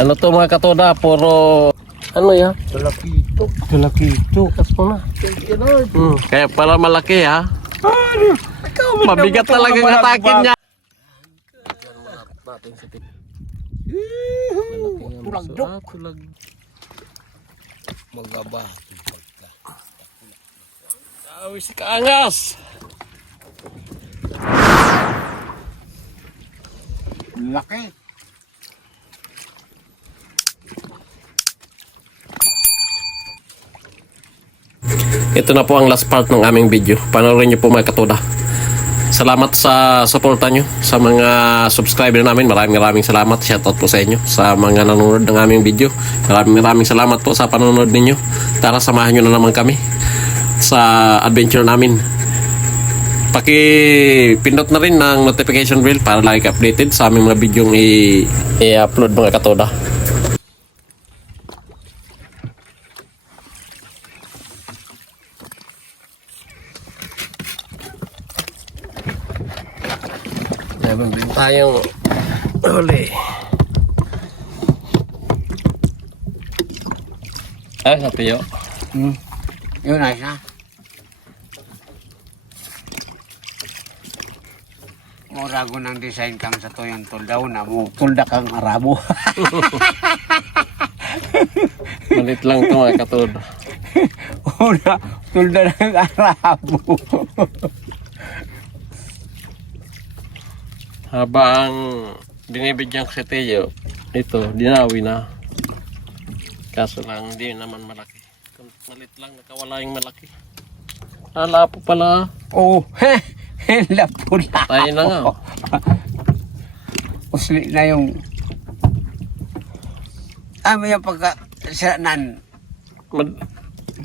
Ano to mga katoda? Puro ano yan? Talakito. Kas mo na. Kaya pala malaki ha. Mabigat talaga ang atakin niya. Tulag-dok. Magaba. Awis kaangas. Laki. Ito na po ang last part ng aming video. Panoorin niyo po mga katoda. Salamat sa suporta nyo sa mga subscriber namin. Maraming salamat. Shoutout po sa inyo sa mga nanonood ng aming video. Maraming salamat po sa panonood ninyo. Tara, samahan nyo na naman kami sa adventure namin. Paki-pindot na rin ng notification bell para lagi updated sa aming mga video i-upload mga katoda. Meron din tayong huli. Ay, sapiyo. Yun ay ha. Murago ng design kang sa toyong tuldaw na mo. Tulda kang Arabo. Malit lang ito mga katoda. Una, tulda ng Arabo. Habang binibigyan ko si Teo, ito, dinawi na. Kaso lang, hindi naman malaki. Malit lang, nakawala yung malaki. Hala po pala. Oo, lapula. Tayo na nga. Usli na yung... may yung pagkasiranan.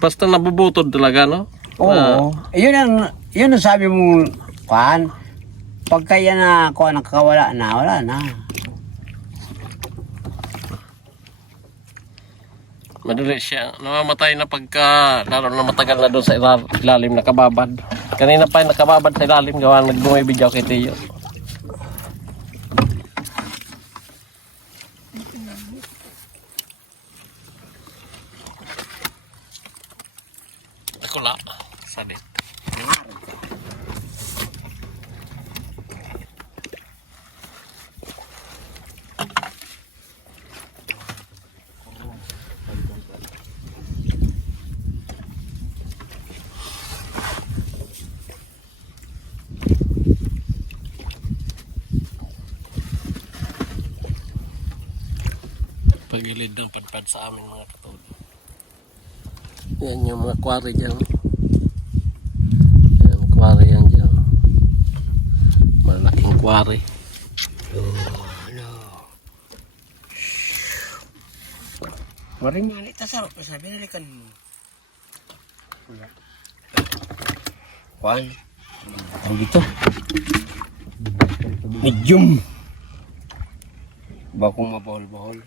Basta nabubutod talaga, no? Oo. Yun ang sabi mo, Juan. Pagka yan na ako nakakawala na, wala na. Madali siya. Namamatay na pagka, lalo na matagal na doon sa ilalim nakababad. Kanina pa yung nakababad sa ilalim, gawa nagbumibig ako kay Teo. Ako la, sabit. Pagilid ng padpad sa aming mga katoda. Yan yung mga quarry dyan. Yan, quarry yan dyan. Malaking quarry. Maring mali, tasarap na sabi, nalikan mo. Juan. Ang dito. Medium. Bakong mabahol-bahol.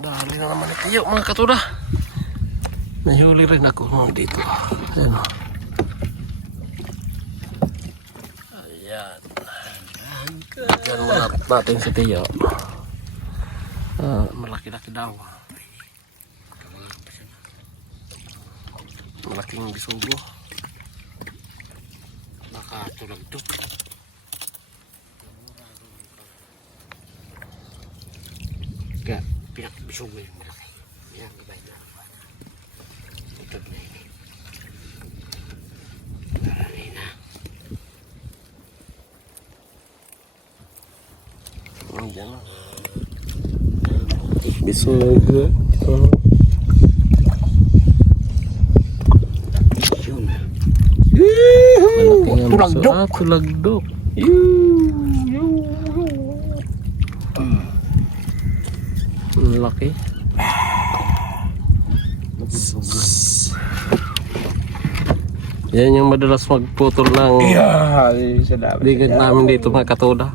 Dali na naman ito yung mga katoda. Nahuli rin ako dito. Ayan. Ayan. Diyan muna natin si Teo. Malaki-laki daw. Malaking bisugo. Nakatulog-tuk. Kaya pinakabisog mo yung malaki. Yan, iba na. Tutod na yun. Marami na. Diyan na. Bisugo. Yun. Tulagdok. Tulagdok. Laki. Yan yung madalas magputol ng bigat namin dito mga katoda.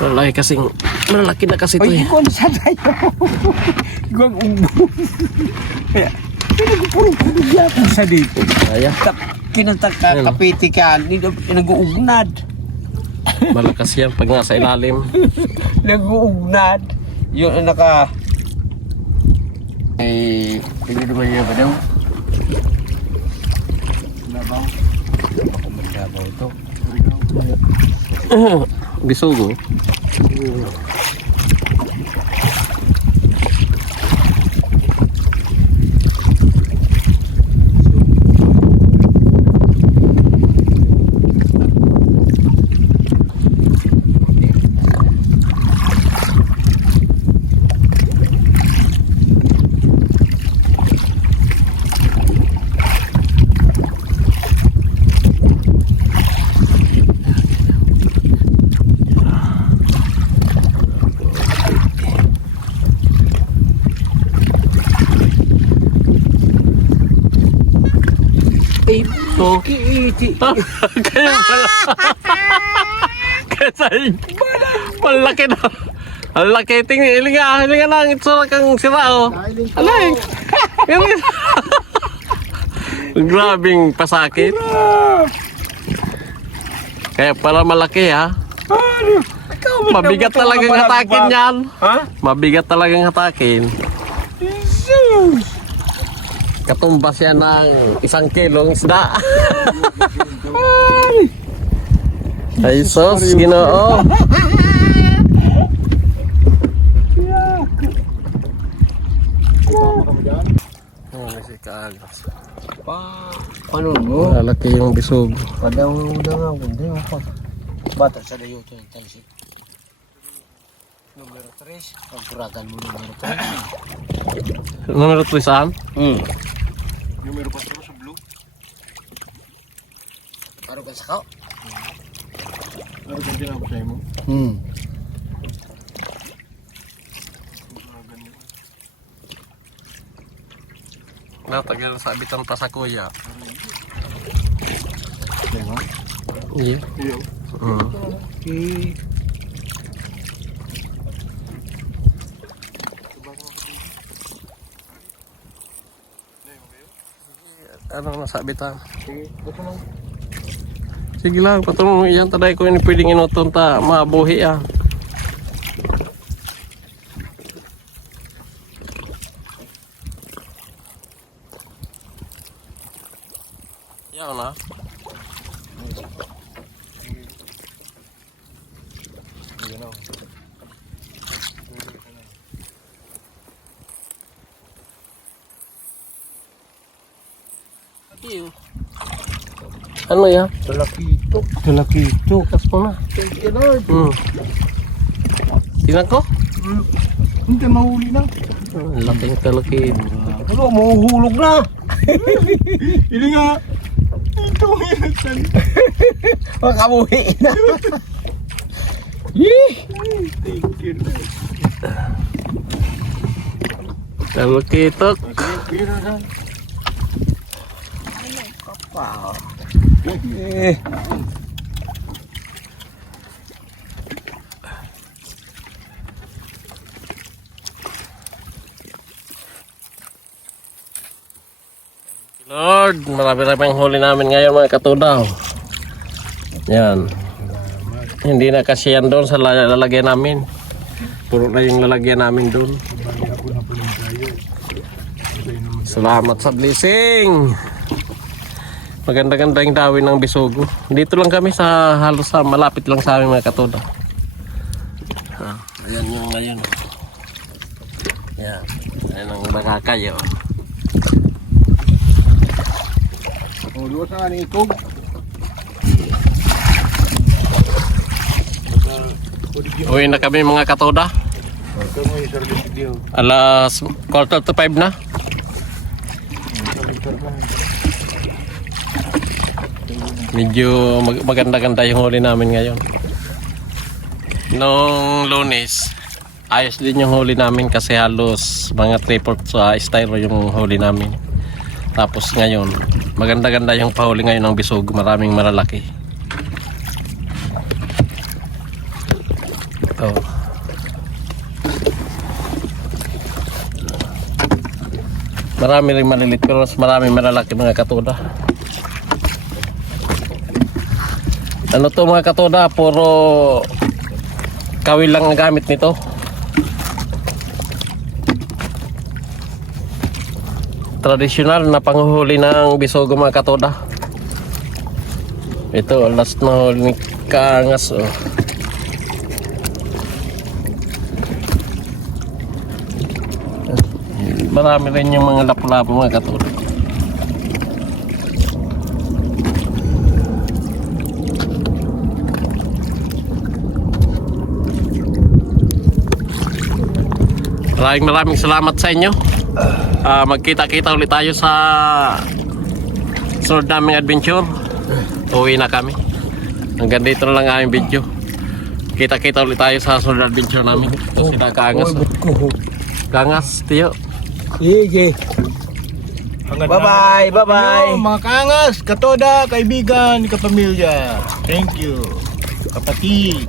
Malaki kasing malalaki na kasi ito eh. Ay, ikon sa tayo. Ikon umbo. Kaya, pinagpurong-purong yata sa dito. Kaya. Kinatagkakapiti ka, nag-uugnad. Malakas yan pag nasa ilalim. Nag-uugnad. Yun ang naka... Pwede naman niya ba daw? Labaw. Ako maglabaw ito. Bisugo. So, Kiiti. kaya pala. Kasi, malaki na. Ang laki, tingin, hilinga lang, itsura kang sira, oh. Alay. Grabing pasakit. Kaya pala malaki, ha. Mabigat talagang hatakin yan. Ha? Mabigat talagang hatakin. Katumbas yan ng 1 kilong isda. Ay sos, Ginoo. Oh, may sikagas. Paano mo? Lalaki yung bisog. Padaw nga, hindi mo pa. Bata sa dayo ito yung talsik. Numero 3. Pagkuragan mo numero 3. Numero 3 saan? Numero 4 sa blue. Paro ka sa kao? Ano kang tinapos mo? Natagal sa abitan pa sa kuya. Diba? Iya. Iyo. Okay. Ano na sa abitan? Sige, bato lang. Sige lang, patulong yan. Taday ko yun pwedeng inuton ta mabuhi, ah. Yan na. Sige na. Ano yan? Talakito. Talakito. Kas mo na. Thank you, Lord. Tingnan ko. Hindi mahuli na. Laking talaki. Ano, mahuhulog na. Hindi nga. Ito yan. Makabuhi na. Yee! Thank you. Talakitok. Thank you na. Wow. Eh. Lord, marami-raming huli namin ngayon mga katudaw. Yan. Hindi na kasi yan doon sa lalagyan namin. Puro na yung lalagyan namin doon. Salamat sa blessing. Maganda-ganda yung dawin ng Bisugo. Dito lang kami sa halos sa malapit lang sa aming mga katudaw. Ayan yung ngayon. Yan. Ayan ang bakakay. Oh. Oh, luwas na nga ng ikog. Uwi na kami mga katuda. Ito mo yung service video. Alas 4:45 na. Medyo maganda-ganda yung huli namin ngayon. Nung Lunes, ayos din yung huli namin kasi halos mga 3/4 sa styro yung huli namin. Tapos ngayon, maganda-ganda yung pahuli ngayon ng Bisugo, maraming malalaki. Ito. Marami rin malilit pero mas marami malalaki mga katuda. Ano to mga katoda, puro kawil lang ang gamit nito. Tradisyonal na panghuli ng bisogo mga katoda. Ito, last na huli ni Kaangas. Oh. Marami rin yung mga lapu-lapu mga katoda. Maraming salamat sa inyo. Magkita-kita ulit tayo sa sunod naming adventure. Uwi na kami. Hanggang dito na lang ang aming video. Kita-kita ulit tayo sa sunod adventure namin. Ito sila Kaangas. Kaangas, tiyo. Sige. Bye-bye, bye-bye. Mga kaangas, katoda, kaibigan, kapamilya. Thank you. Kapatid.